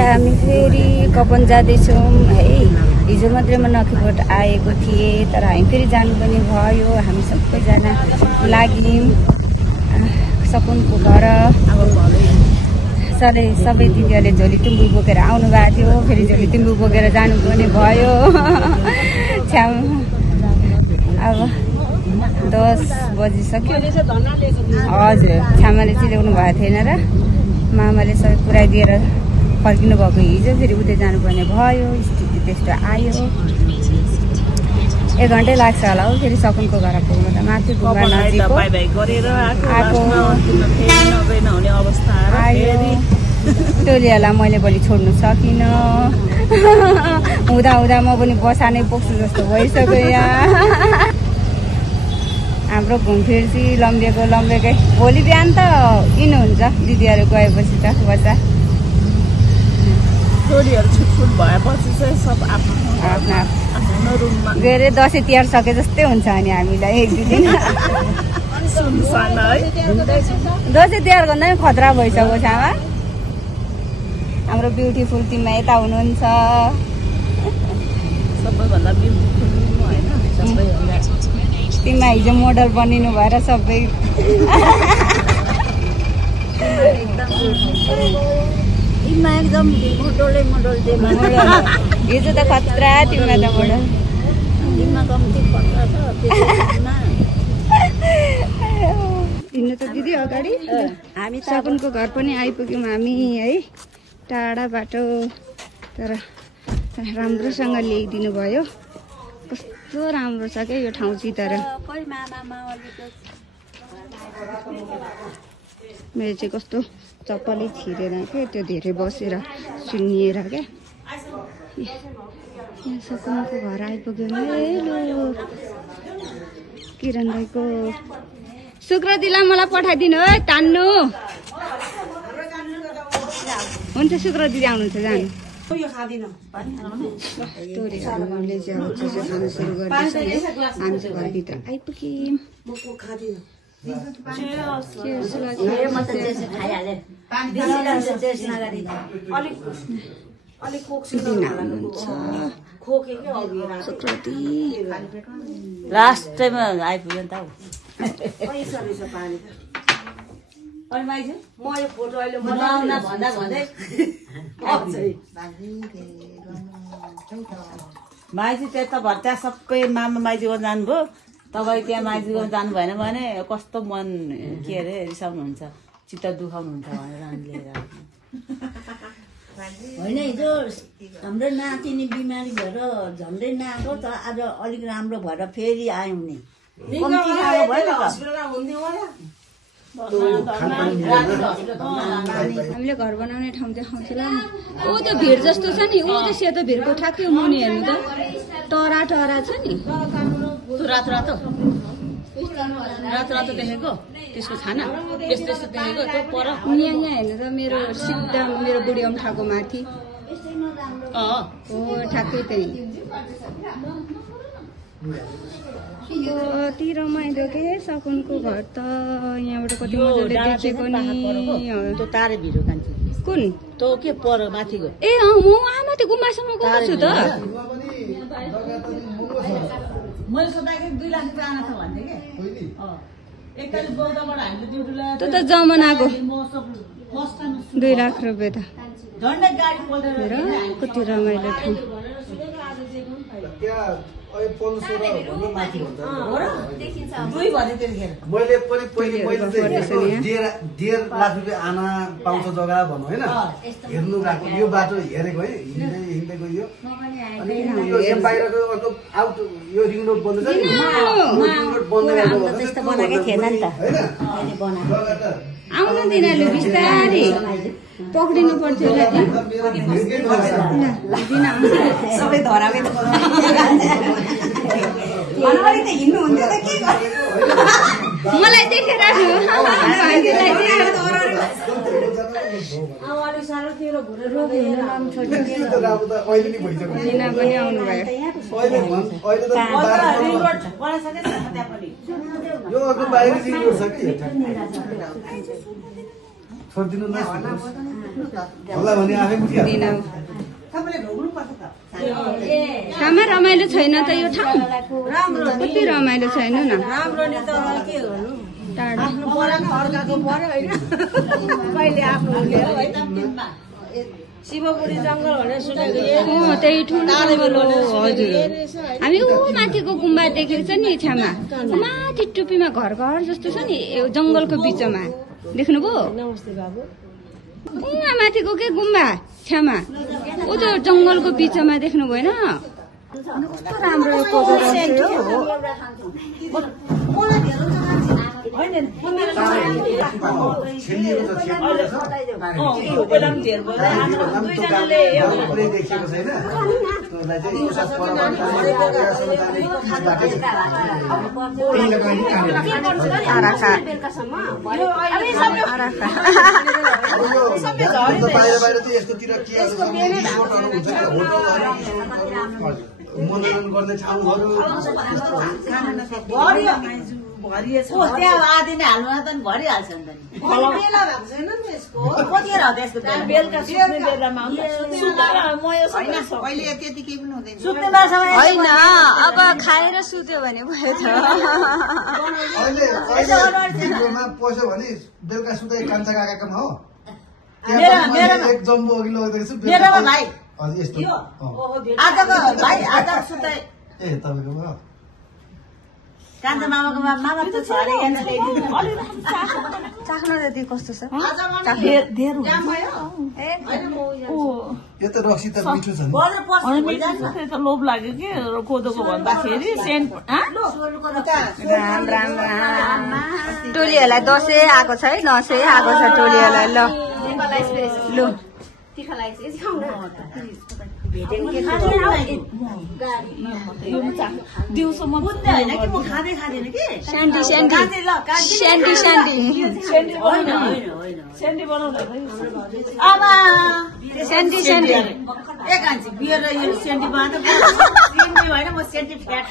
हामी फेरि कपन जाँदैछौँ है। हिजो मात्रै म नखीबाट आएको थिएँ, तर हामी फेरि जानुपर्ने भयो। हामी सबैजना लाग्यौँ सकुनको घर। सबै दिदीहरूले झोली तुम्बु बोकेर आउनु भएको थियो, फेरि झोली तुम्बु बोकेर जानुपर्ने भयो। अब 10 बजिसक्यो। हजुर, छ्यामाले चाहिँ ल्याउनु भएको थिएन र मामाले सबै पुऱ्याइदिएर फर्किनु भएको हिजो। फेरि उतै जानुपर्ने भयो, स्थिति त्यस्तो आयो। 1 घन्टै लाग्छ होला हौ फेरि सकुनको घर पुग्नु त। माथि गुम्बा नजिक आयो। टोलीहरूलाई मैले भोलि छोड्नु सकिनँ। हुँदा म पनि बसानै पुग्छु जस्तो भइसक्यो यहाँ। हाम्रो घुमफिर चाहिँ लम्बिएकै। भोलि बिहान त किन हुन्छ दिदीहरू गएपछि त बच्चा टोलीहरू छुटफुट भएपछि चाहिँ सब आफ्नो रुममा के अरे दसैँ तिहार सके जस्तै हुन्छ अनि हामीलाई 1-2 दिन दसैँ तिहार भन्दा पनि खतरा भइसक्यो छामा। हाम्रो ब्युटिफुल टिममा यता हुनुहुन्छ। सबैभन्दा ब्युटिफुल होइन, सबैभन्दा टिममा हिजो मोडल बनिनु भएर सबै एकदम मोडल हिजो त खतरा टिममा त मोडल हिँड्नु त दिदी अगाडि। हामी सकुनको घर पनि आइपुग्यौँ हामी है, टाढा बाटो, तर राम्रोसँग ल्याइदिनु भयो। कस्तो राम्रो छ क्या यो ठाउँ चाहिँ। तर मेरो चाहिँ कस्तो चप्पलै छिरेर क्या, त्यो धेरै बसेर सुनिएर क्या। यहाँ सकुनको घर आइपुग्यो। हेलो किरण दाइको शुक्र दिला मलाई पठाइदिनु है, तान्नु हुन्छ। शुक्र दिदी आउनुहुन्छ, जानु। स्टोरीहरूले चाहिँ अब चिसो खानु सुरु गर्दैछ है। हामी चाहिँ घरभित्र आइपुग्यौँ। लास्ट टाइममा आइपुग्यो नि त। माइजी त्यता भत्ता सबै मामा माइजीको जानुभयो। तपाईँ त्यहाँ माइजीको जानु भएन भने कस्तो मन के अरे रिसाउनुहुन्छ, चित्त दुखाउनुहुन्छ भनेर लिएर होइन। हिजो हाम्रो नातिनी बिमारी भएर झन्डै नआएको त, आज अलिक राम्रो भएर फेरि आयौँ नि। हामीले घर बनाउने ठाउँ देखाउँछौँ। ऊ त्यो भिड जस्तो छ नि, ऊ त्यो सेतो भिडको ठ्याक्कै मुनि हेर्नु त, टरा छ नि। रातो देखेको त्यसको छाना यस्तो देखेको त्यो पर यहाँ हेर्नु त। मेरो सिधा मेरो बुढी अम्ठाको माथि हो ठ्याक्कै त्यही। कति रमाइलो के सकुनको घर त। यहाँबाट कति मजाले देखेको नि। त्यो तारे भिरो कान्छी कुन त्यो के पर माथिको। ए म आमा त्यो गुम्बासम्म गएको छु त। मैले सोध्दाखेरि 2 लाख रुपियाँ आना छ भन्थे के। एकचोटि बौद्धबाट हामीले ड्युटी लगाएको त्यो त जमानाको 2 लाख रुपियाँ त। झन्डै गाडी पोल्दै कति रमाइलो ठाउँ। मैले पनि पहिले 1.5 लाख रुपियाँ आना पाउँछ जग्गा भन्नु होइन, हेर्नु गएको। यो बाटो हेरेको है, हिँड्दै गयो। अनि यो बाहिरको अर्को आउट यो रिङ रोड बन्दैछ नि, रिङ रोड बन्दै आउनु दिनालु बिस्तारै पक्रिनु पर्थ्यो सबै धरामै हिँड्नु हुन्थ्यो त के मलाई देखेर पनि आउनु भयो। छोडिदिनु न होला भने आफै उठिहाल्छ ठाउँमा रमाइलो छैन त यो ठाउँ कति रमाइलो छैन न टाढा शिवपुरी जङ्गल भनेर सुनेको त्यही ठुलो जङ्गल हो हजुर हामी ऊ माथिको गुम्बा देखेको छ नि छेउमा माथि टुप्पीमा घर जस्तो छ नि जङ्गलको बिचमा देख्नुभयो नमस्ते बाबु उहाँ माथिको के गुम्बा छेउमा ऊ त जङ्गलको बिचमा देख्नु भएन कस्तो राम्रो कोदो मनोरञ्जन गर्ने ठाउँहरू त्यहाँ आधी नै हाल्नु त भरिहाल्छ नि कतिखेर हो त्यसको बेलुका सुत्ने बेलामा होइन अब खाएर सुत्यो भने भयो त अहिले पस्यो भने बेलुका सुताइ कान्छा काकाकोमा हो एक जम्बो अघि लगेको छु भाइ हजुर यस्तो आजको भाइ आज सुताइ ए तपाईँकोमा कान्छा मामाको मामा त छ अरे चाख्न जति कस्तो छ यो त रक्सी त मिठो छ नि लोभ लाग्यो कि कोदोको भन्दाखेरि सेन्ट राम राम राम टोलीहरूलाई दसैँ आएको छ है दसैँ आएको छ टोलीहरूलाई ल दिउँसो म बुझ्दै होइन कि म खाँदै खाँदैन कि sandy sandy sandy sandy Sandy बनाउँदा आमा स्यान्डी स्यान्डी ए कान्छी बियर र यो सेन्टी बनाउँदा सेन्टी होइन म सेन्टी फ्याट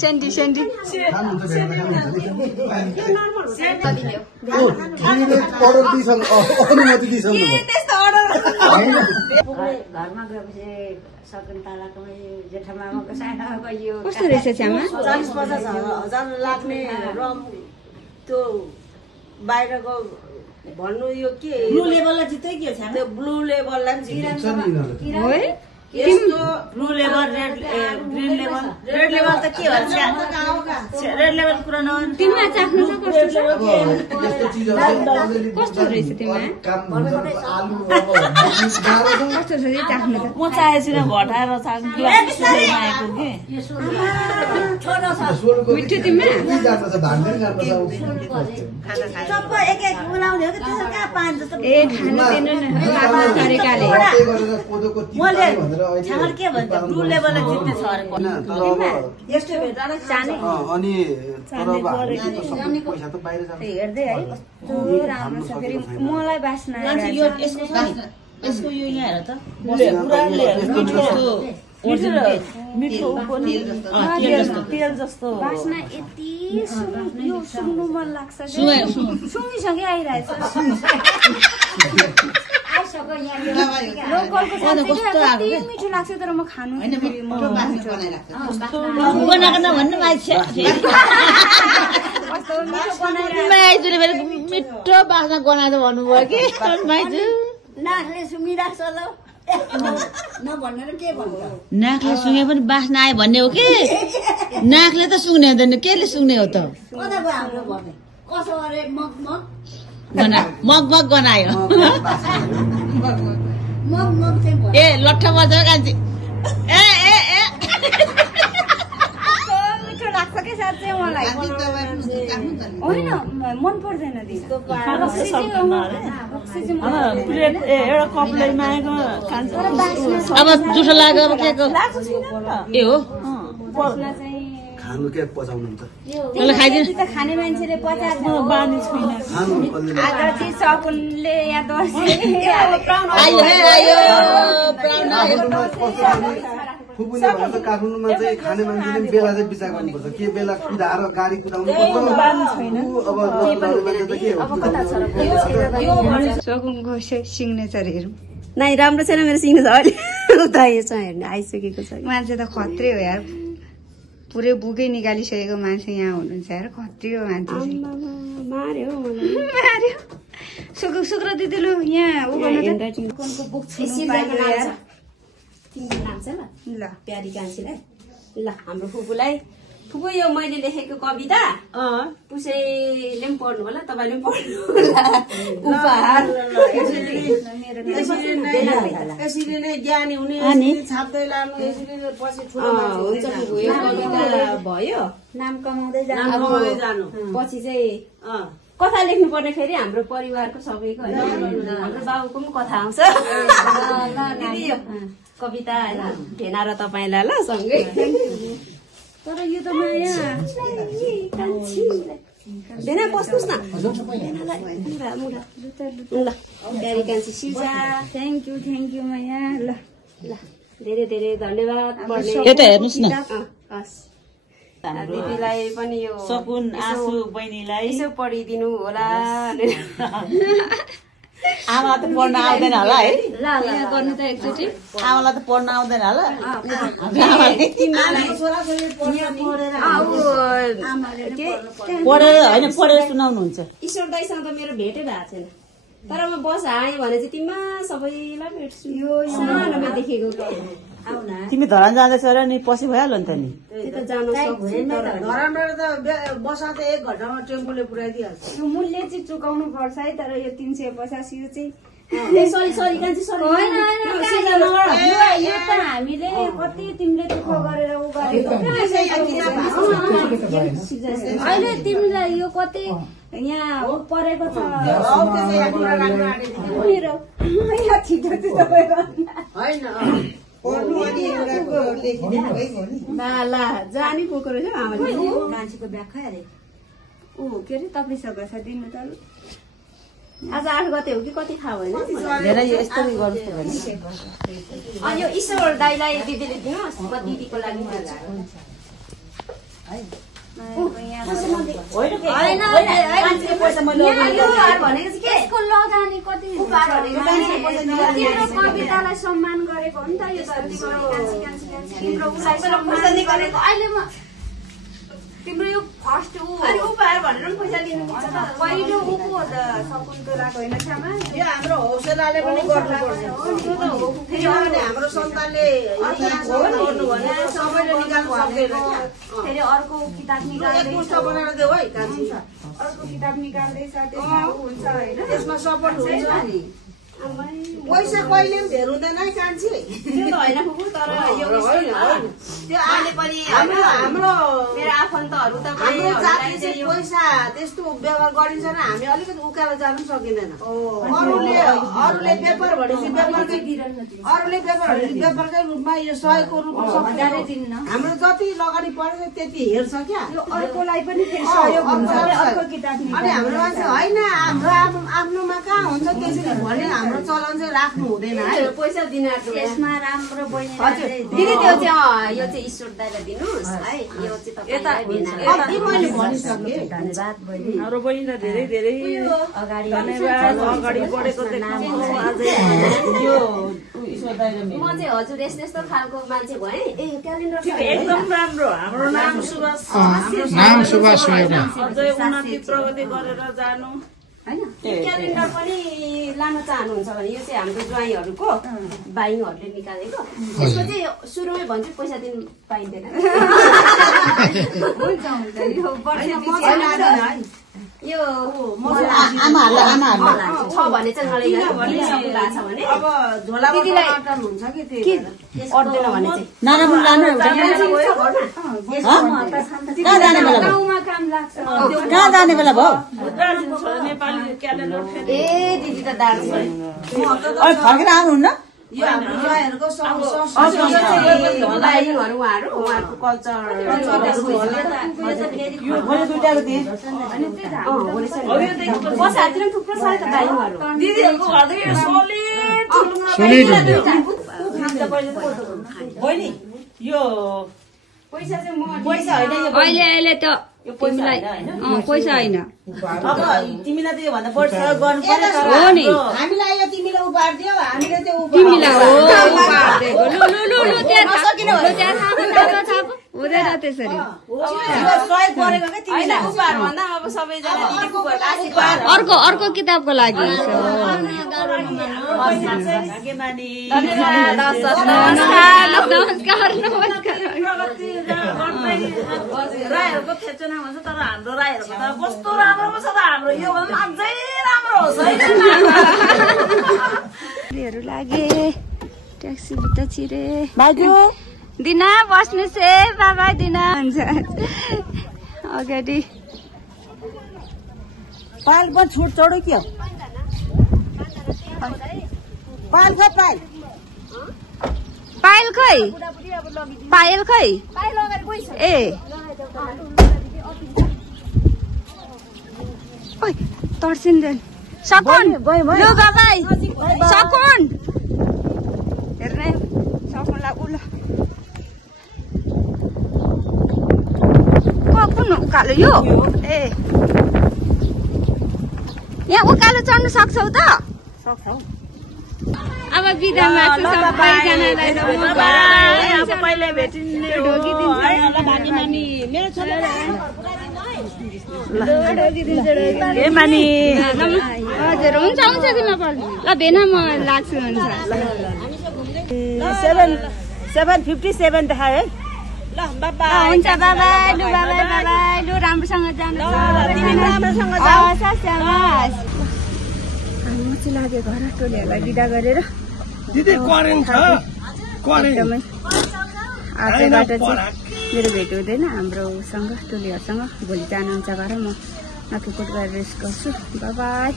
स्यान्डी स्यान्डी घरमा गएपछि शकुन्तलाको जेठामामाको सानो यो कस्तो रहेछ छ्यामा 40-50 हजार लाग्ने रम त्यो बाहिरको भन्नु यो के ब्लू लेभललाई जित्दै के छ त्यो ब्लू लेभललाई है यस्तो blue level green level red level त के भन्छ रेड लेभल कुरा नभन् तिमीमा चाख्नु छ कस्तो छ यस्तो चिजहरू कस्तो रहेछ तिमीमा कस्तो छ चाख्नु त म चाहेपछि घटाएर चाख्नु आएको कि मिठो तिमीमा सबै एक एक बनाउने हो कि त्यसो कहाँ पाँच जस्तो ए खानु दिनु न आफ्नो तरिकाले छामल के भन्छ ब्लू लेभललाई जित्ने छ अरे यस्तो भेटाएर जाने अनि तर अब हामीले त सबै पैसा त बाहिर जान्छ हेर्दै है कस्तो राम्रो छ फेरि मलाई बास्ना यो यसको यो यहाँ हेर त मिठो पनि तेल जस्तो बास्ना यति यो सुन्नु मन लाग्छ सुँगिसँगै आइरहेछ लोकलको साथै मिठो लाग्छ तर म खानु मिठो बास्ना गनाएर भन्नुभयो कि माइजू नाकले सुँगिरहेको छ नभनेर के भन्छ नाकले सुँगे पनि बास्ना आयो भन्ने हो कि नाकले त सुँग्ने हुँदैन केले सुँग्ने हो त कता गयो हाम्रो भन्ने कसो अरे मग मग गनायो मग चाहिँ ए लट्ठा बज्छ कान्छी ए ए ए मिठो लाग्छ कि साँच्चै मलाई होइन मन पर्दैन प्लेट एउटा कपले मागेको खान्छ अब जुठो लाग्यो अब के ए हो खानु के पचाउनु त खाने मान्छेले पचाएर बानी छैन आज चाहिँ सकुनले या दसैँ आयो फुपुने भन्छ काठमाडौँमा चाहिँ खाने मान्छेले बेला चाहिँ विचार गर्नुपर्छ के बेला कुदाएर गाडी कुदाउनु पर्छ अब सकुनको सिग्नेचर हेरौँ नाइ राम्रो छैन मेरो सिग्नेचर अहिले उता यो छ हेर्नु आइसकेको छ मान्छे त खत्रै हो यार पुरै बुकै निकालिसकेको मान्छे यहाँ हुनुहुन्छ यार खत्रै हो मान्छे मार्यो शुक्र दिदी लु यहाँ उ गर्नु ल प्यारी कान्छीलाई ल हाम्रो फुपूलाई फुपू यो मैले लेखेको कविता पुसैले पनि पढ्नु होला तपाईँले पनि पढ्नु होला उपहार यसरी नै ज्ञानी हुने छाप्दै लानु यसरी नै पछि ठुलो हुन्छ फुपू यो कविता भयो नाम कमाउँदै जानु पछि चाहिँ कथा लेख्नु पर्ने फेरि हाम्रो परिवारको सबैको होइन हाम्रो बाबुको पनि कथा आउँछ दिदी यो कविता होइन भेना र तपाईँलाई ल सँगै तर यो त माया भेना बस्नुहोस् न ल प्यारी कान्छी सिजा थ्याङ्क यू माया ल ल धेरै धेरै धन्यवाद यता हेर्नुहोस् न हस् दिदीलाई पनि यो सकुन आँसु बहिनीलाई यसो पढिदिनु होला आमा त पढ्न आउँदैन होला है गर्नु त एकचोटि आमालाई त पढ्न आउँदैन होला पढेर होइन पढेर सुनाउनुहुन्छ ईश्वर दाइसँग त मेरो भेटै भएको छैन तर म बस आएँ भने चाहिँ तिमीमा सबैलाई भेट्छु यो सानोमा देखेको तिमी धरान जाँदैछ र नि पछि भइहाल्यो नि त नि त्यो त जान सक्छु धरानबाट त बसा त 1 घण्टामा टेम्पोले पुऱ्याइदिइहाल्छ यो मूल्य चाहिँ चुकाउनु पर्छ है तर यो 350 यो चाहिँ सरी कान्छी सरी होइन यो त हामीले कति तिमीले दुःख गरेर उ गरेको अहिले तिमीलाई यो कति यहाँ परेको छ जानी गएको रहेछ आमाले मान्छेको व्याख्या अरे ऊ के अरे तपाईँसँग छ दिनु त आज 8 गते हो कि कति थाहा भएन धेरै यस्तो गर्नु अनि यो ईश्वर दाइलाई दिदीले दिनुहोस् म दिदीको लागि लगानी कति कवितालाई सम्मान गरेको हो नि त यो तिम्रो यो फर्स्ट उपहार भनेर पनि पैसा दिनुपर्छ पहिलो ऊ हो त सकुनको राको होइन छामा यो हाम्रो हौसलाले पनि गर्नुपर्छ फेरि हाम्रो सन्तानले गर्नु भने सबैले निकाल्नु सक्दैन फेरि अर्को किताब निकाल्दै पुस्तक बनाएर देऊ है कान्छी अर्को किताब निकाल्दैछ त्यसमा हुन्छ होइन त्यसमा सपोर्ट हुन्छ नि पैसा कहिले पनि धेर हुँदैन है कान्छी त्यो त होइन फुपू तर यो त्यो आले पनि हाम्रो मेरो आफन्तहरू त हाम्रो जातले चाहिँ पैसा त्यस्तो व्यवहार गरिन्छ न हामी अलिकति उकालो जानु सकिँदैन अरूले व्यापार भनेपछि व्यापारकै रूपमा यो सहयोगको रूपमा हाम्रो जति लगानी परेछ त्यति हेर्छ क्या अर्कोलाई पनि सहयोग हुन्छ अर्को किताब अनि हाम्रो मान्छे होइन हाम्रो आफ्नोमा कहाँ हुन्छ त्यसरी भने हाम्रो चलन चाहिँ राख्नु हुँदैन है पैसा दिन यसमा राम्रो बहिनी दिदी त्यो चाहिँ यो चाहिँ ईश्वर दाइलाई दिनुहोस् है यो चाहिँ अघि मैले भनिसकेँ धन्यवाद बहिनी हाम्रो बहिनी त धेरै धेरै अगाडि अगाडि बढेको म चाहिँ हजुर यस्तो खालको मान्छे भएँ क्यालेन्डर एकदम राम्रो हाम्रो नाम सुभाष अझै उन्नति प्रगति गरेर जानु होइन क्यालेन्डर पनि लान चाहनुहुन्छ भने यो चाहिँ हाम्रो ज्वाइँहरूको बाइङहरूले निकालेको यसको चाहिँ सुरुमै भन्छु पैसा दिनु पाइँदैन यो छ भने चाहिँ मलाई मिलिसक्नु भएको छ भने अब झोलामा टमाटर हुन्छ कि त्यो अट्दैन भने चाहिँ नारामुन लानु गाउँमा काम लाग्छ कहाँ जाने बेला भयो नेपाली क्यालेन्डर ए दिदी त दार्ज फर्केर आउनुहुन्न यो हाम्रो ज्वाइँहरूको बाहिरहरू उहाँहरूको कल्चर मैले दुइटाको थिएँ बसातिर पनि थुप्रो छ त बाहिरहरू दिदीहरूको घरदेखि बहिनी यो पैसा चाहिँ म पैसा होइन यो अहिले त यो पैसा तिमीलाई होइन पैसा होइन अब तिमीलाई त योभन्दा बढी सहयोग गर्नु पर्यो तर हो नि। हामीलाई यो तिमीले उपहार दियो हामीले त्यो तिमीलाई हो उपहार दिएको। लु त्यहाँ छाप हुँदैन त्यसरी। सहयोग गरेको क्या होइन तिमीलाई उपहार भन्दा अब सबैजना दिदीको घर आशीर्वाद अर्को किताबको लागि भाग्यमानी नमस्कार राईहरूको खेचना भन्छ तर हाम्रो राईहरूको त कस्तो राम्रो पो छ त हाम्रो यो भन्दा अझै राम्रो होस् है लागे ट्याक्सी भित्र छिरे भाइजू दिना बस्नुहोस् है बाबा दिना हुन्छ अगाडि पायल पनि छुट चढो के पायल खै पायल खै ए ओइ तर्सिन्छन् सकुन लु बाबाई सकुन हेर्ने सकुनलाई उला कुन उकालो यो ए यहाँ उकालो चढ्नु सक्छौ त अब बिदा माग्छु सबैजनालाई अब कहिले भेटिने हो भाग्यमानी मेरो छोरा मानी हजुर हुन्छ किन पर्छ ल भेन म लाग्छु हुन्छ 757 देखायो है ल बाबा हुन्छ बाबाई लु राम्रोसँग जानु हामी चाहिँ लाग्यो घर टोलीहरूलाई बिदा गरेर एकदमै आजबाट चाहिँ मेरो भेट हुँदैन हाम्रो उसँग टोलीहरूसँग भोलि जानुहुन्छ घर म नखिकोट गरेर रेस्ट गर्छु बाबाई